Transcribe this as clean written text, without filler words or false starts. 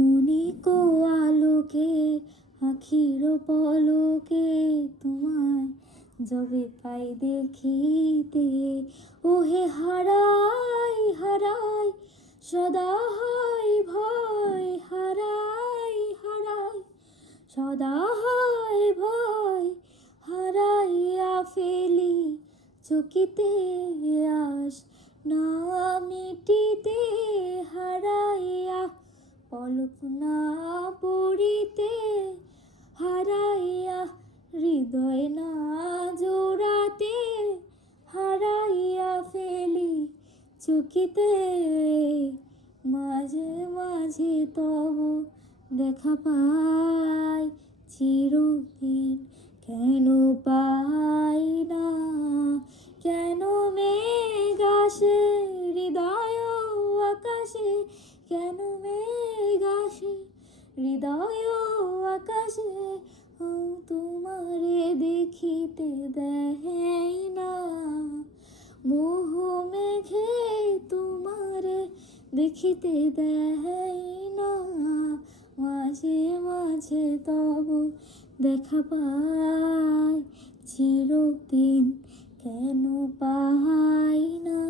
ক্ষণিক আলোকে আখির পলকে তোমায় যবে পাই দেখিতে, ওহে হারাই হারাই সদা হয় ভয়, হারাই হারাই সদা হয় ভয়, হারাইয়া ফেলি চকিতে আস না মিটিতে, হারাইয়া পলক না পড়িতে, হারাইয়া হৃদয় না জোড়াতে, হারাইয়া ফেলি চকিতে। মাঝে মাঝে তব দেখা পাই চিরদিন কেন পাই না, কেন মেঘ আসে হৃদয় আকাশে, কেন মেঘ আসে হৃদয় আকাশে, তোমারে দেখিতে দেয় না, মোহ মেঘে তোমারে দেখিতে দেয় না। মাঝে মাঝে তব দেখা পাই চিরদিন কেন পাই না।